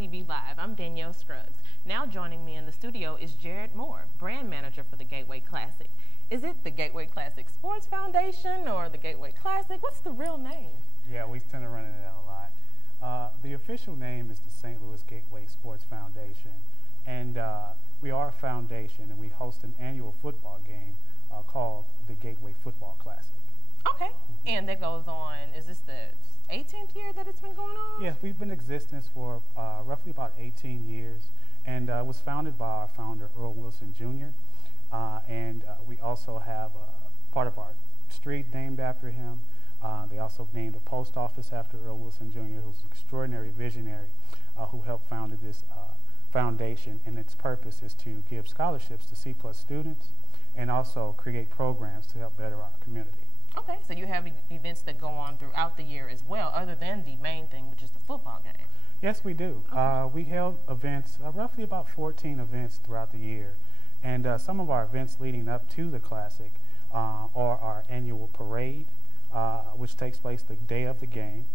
TV Live. I'm Danielle Scruggs. Now joining me in the studio is Jared Moore, brand manager for the Gateway Classic. Is it the Gateway Classic Sports Foundation or the Gateway Classic? What's the real name? Yeah, we tend to run into that a lot. The official name is the St. Louis Gateway Sports Foundation, and we are a foundation, and we host an annual football game called the Gateway Football Classic. Okay, and that goes on, is this the 18th year that it's been going on? Yes, we've been in existence for roughly about 18 years, and was founded by our founder, Earl Wilson Jr., and we also have part of our street named after him. They also named a post office after Earl Wilson Jr., who's an extraordinary visionary who helped found this foundation, and its purpose is to give scholarships to C+ students and also create programs to help better our community. Okay, so you have events that go on throughout the year as well, other than the main thing, which is the football game. Yes, we do. Okay. We held events, roughly about 14 events throughout the year, and some of our events leading up to the Classic are our annual parade, which takes place the day of the game,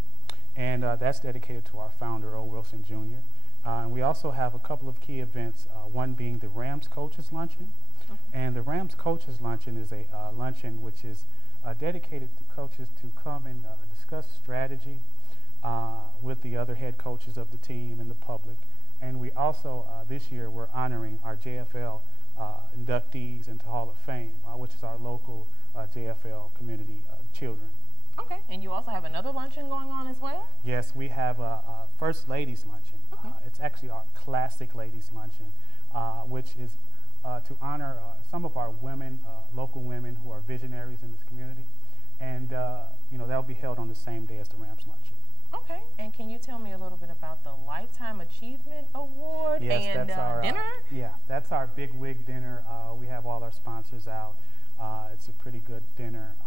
and that's dedicated to our founder, Earl Wilson Jr. And we also have a couple of key events, one being the Rams Coaches Luncheon. Okay. And the Rams Coaches Luncheon is a luncheon which is dedicated to coaches to come and discuss strategy with the other head coaches of the team and the public. And we also, this year, we're honoring our JFL inductees into Hall of Fame, which is our local JFL community children. Okay, and you also have another luncheon going on as well? Yes, we have a First Ladies Luncheon. Okay. It's actually our Classic Ladies Luncheon, which is to honor some of our women, local women who are visionaries in this community, and you know, that'll be held on the same day as the Rams Luncheon. Okay, and can you tell me a little bit about the Lifetime Achievement Award and that's our, dinner? Yeah, that's our big wig dinner. We have all our sponsors out. It's a pretty good dinner.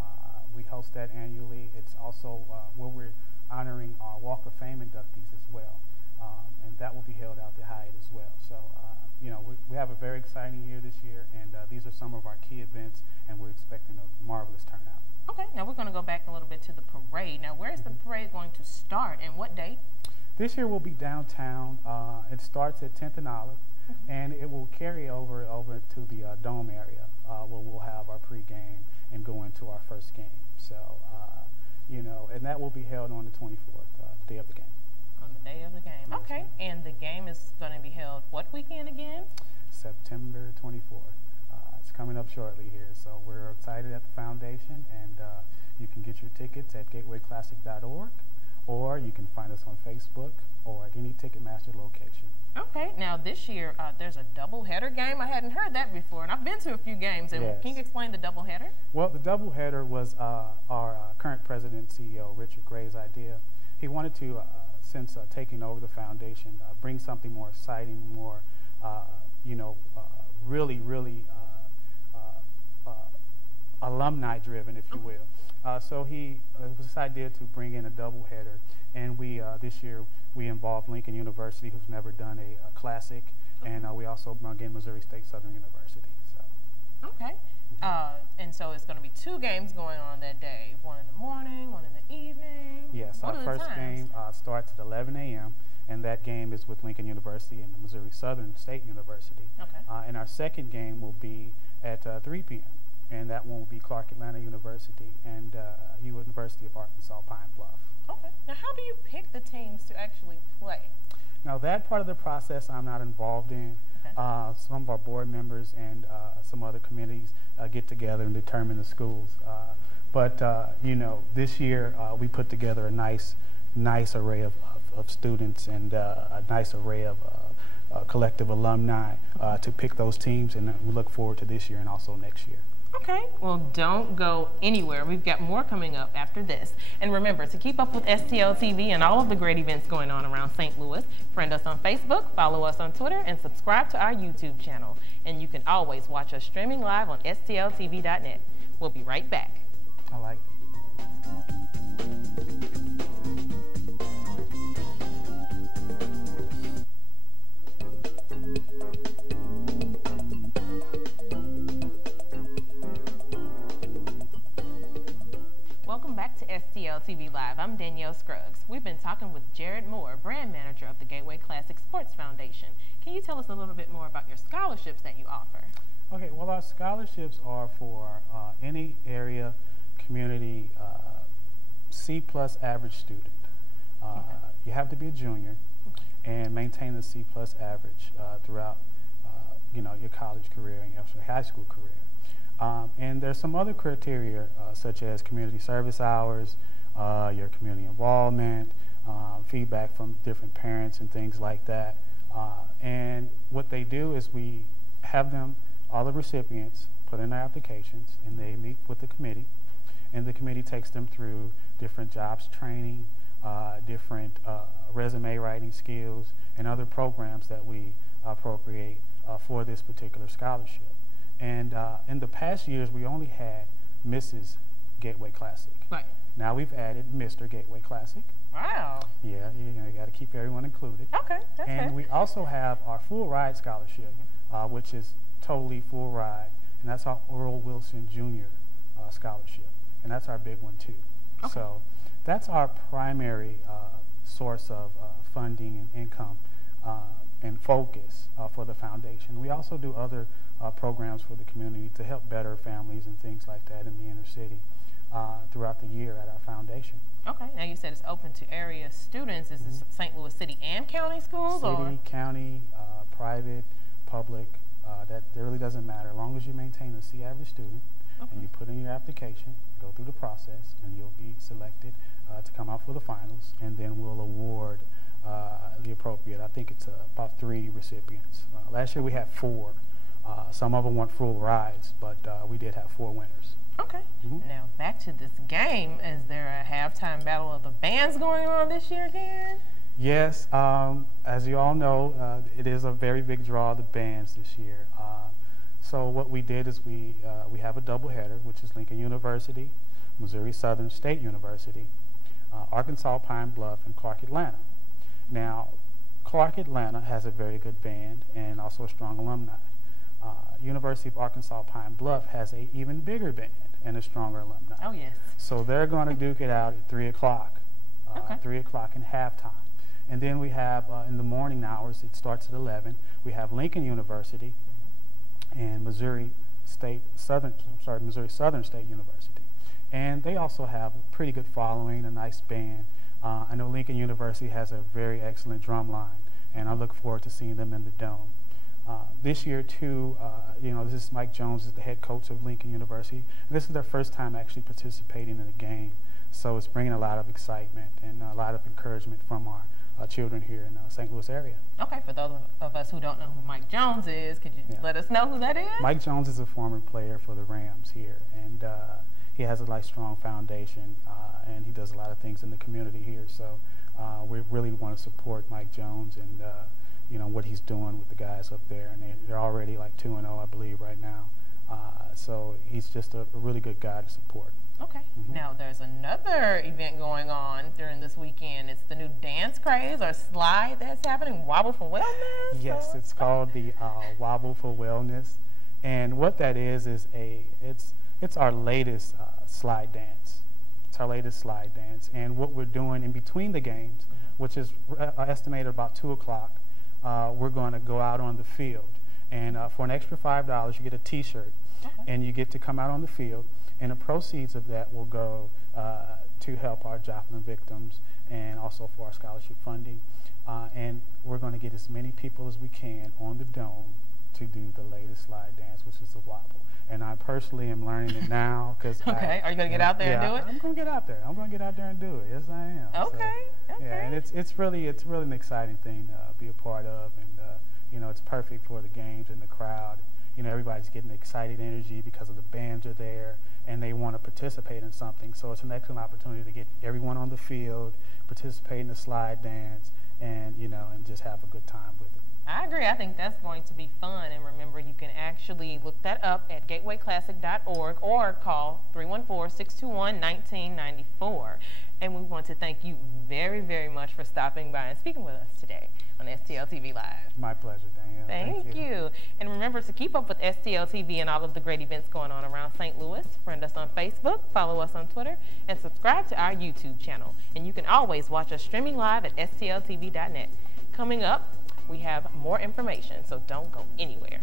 We host that annually. It's also where we're honoring our Walk of Fame inductees as well, and that will be held out to Hyatt as well. So, you know, we have a very exciting year this year, and these are some of our key events, and we're expecting a marvelous turnout. Okay, now we're going to go back a little bit to the parade. Now, where is the parade going to start, and what date? This year will be downtown. It starts at 10th and Olive, and it will carry over to the Dome area, where we'll have our pregame and go into our first game. So, you know, and that will be held on the 24th, the day of the game. On the day of the game. Yes, okay, and the game is going to be held what weekend again? September 24th. It's coming up shortly here, so we're excited at the foundation, and you can get your tickets at gatewayclassic.org, or you can find us on Facebook or at any Ticketmaster location. Okay, now this year there's a doubleheader game. I hadn't heard that before, and I've been to a few games. And yes. Can you explain the doubleheader? Well, the doubleheader was our current president and CEO, Richard Gray's idea. He wanted to, since taking over the foundation, bring something more exciting, more, you know, really alumni-driven, if you will. So it was this idea to bring in a doubleheader, and we this year we involved Lincoln University, who's never done a classic, and we also brought in Missouri State Southern University. So. Okay, and so it's going to be two games going on that day, one in the morning, one in the evening. Yes, our first game starts at 11 a.m., and that game is with Lincoln University and the Missouri Southern State University. Okay. And our second game will be at 3 p.m., and that one will be Clark Atlanta University and University of Arkansas Pine Bluff. Okay. Now, how do you pick the teams to actually play? Now, that part of the process I'm not involved in. Okay. Some of our board members and some other committees get together and determine the schools. But you know, this year we put together a nice array of students and a nice array of collective alumni to pick those teams, and we look forward to this year and also next year. Okay, well, don't go anywhere. We've got more coming up after this. And remember, to keep up with STL TV and all of the great events going on around St. Louis, friend us on Facebook, follow us on Twitter, and subscribe to our YouTube channel. And you can always watch us streaming live on stltv.net. We'll be right back. I like it. Welcome back to STL TV Live. I'm Danielle Scruggs. We've been talking with Jared Moore, brand manager of the Gateway Classic Sports Foundation. Can you tell us a little bit more about your scholarships that you offer? Okay, well, our scholarships are for any area, community, C+ average student. You have to be a junior and maintain a C+ average throughout your college career and your high school career. And there's some other criteria such as community service hours, your community involvement, feedback from different parents and things like that. And what they do is we have them, all the recipients, put in their applications, and they meet with the committee, and the committee takes them through different jobs training, different resume writing skills, and other programs that we appropriate for this particular scholarship. And in the past years, we only had Mrs. Gateway Classic. Right. Now we've added Mr. Gateway Classic. Wow. Yeah, you got to keep everyone included. Okay, that's And fair. we also have our full ride scholarship, which is totally full ride, and that's our Earl Wilson Jr. Scholarship, and that's our big one too. Okay. So that's our primary source of funding and income and focus for the foundation. We also do other programs for the community to help better families and things like that in the inner city throughout the year at our foundation. Okay, now you said it's open to area students. Is this St. Louis City and county schools? City, county, private, public, that really doesn't matter. As long as you maintain a C average student and you put in your application, go through the process, and you'll be selected to come out for the finals, and then we'll award the appropriate, I think it's about 3 recipients. Last year we had 4. Some of them weren't full rides, but we did have 4 winners. Okay. Now back to this game. Is there a halftime battle of the bands going on this year again? Yes, as you all know, it is a very big draw of the bands this year. So what we did is we have a doubleheader, which is Lincoln University, Missouri Southern State University, Arkansas Pine Bluff, and Clark Atlanta. Now, Clark Atlanta has a very good band and also a strong alumni. University of Arkansas Pine Bluff has an even bigger band and a stronger alumni. Oh, yes. So they're going to duke it out at 3 o'clock, 3 o'clock in halftime. And then we have, in the morning hours, it starts at 11, we have Lincoln University and Missouri Southern State University. And they also have a pretty good following, a nice band. I know Lincoln University has a very excellent drum line, and I look forward to seeing them in the Dome. This year, too, this is Mike Jones, is the head coach of Lincoln University. And this is their first time actually participating in a game, so it's bringing a lot of excitement and a lot of encouragement from our children here in the St. Louis area. Okay, for those of us who don't know who Mike Jones is, could you let us know who that is? Mike Jones is a former player for the Rams here, and he has a strong foundation, and he does a lot of things in the community here. So we really want to support Mike Jones and what he's doing with the guys up there, and they're already like 2-0, I believe, right now. So he's just a really good guy to support. Okay. Now there's another event going on during this weekend. It's the new dance craze or slide that's happening, Wobble for Wellness? Yes, it's called the Wobble for Wellness. And what that is it's our latest slide dance. It's our latest slide dance. And what we're doing in between the games, which is estimated about 2 o'clock, we're going to go out on the field. And for an extra $5, you get a T-shirt. And you get to come out on the field. And the proceeds of that will go to help our Joplin victims and also for our scholarship funding. And we're going to get as many people as we can on the Dome to do the latest slide dance, which is the wobble. And I personally am learning it now because are you going to get out there and do it? I'm going to get out there. I'm going to get out there and do it. Yes, I am. Okay. So, yeah, and it's really an exciting thing to be a part of, and it's perfect for the games and the crowd. Everybody's getting excited energy because of the bands are there and they want to participate in something. So it's an excellent opportunity to get everyone on the field, participate in the slide dance, and and just have a good time with it. I agree. I think that's going to be fun. And remember, you can actually look that up at gatewayclassic.org or call 314-621-1994. And we want to thank you very, very much for stopping by and speaking with us today on STL TV Live. My pleasure, Danielle. Thank you. And remember, remember to keep up with STL TV and all of the great events going on around St. Louis. Friend us on Facebook, follow us on Twitter, and subscribe to our YouTube channel. And you can always watch us streaming live at stltv.net. Coming up, we have more information, so don't go anywhere.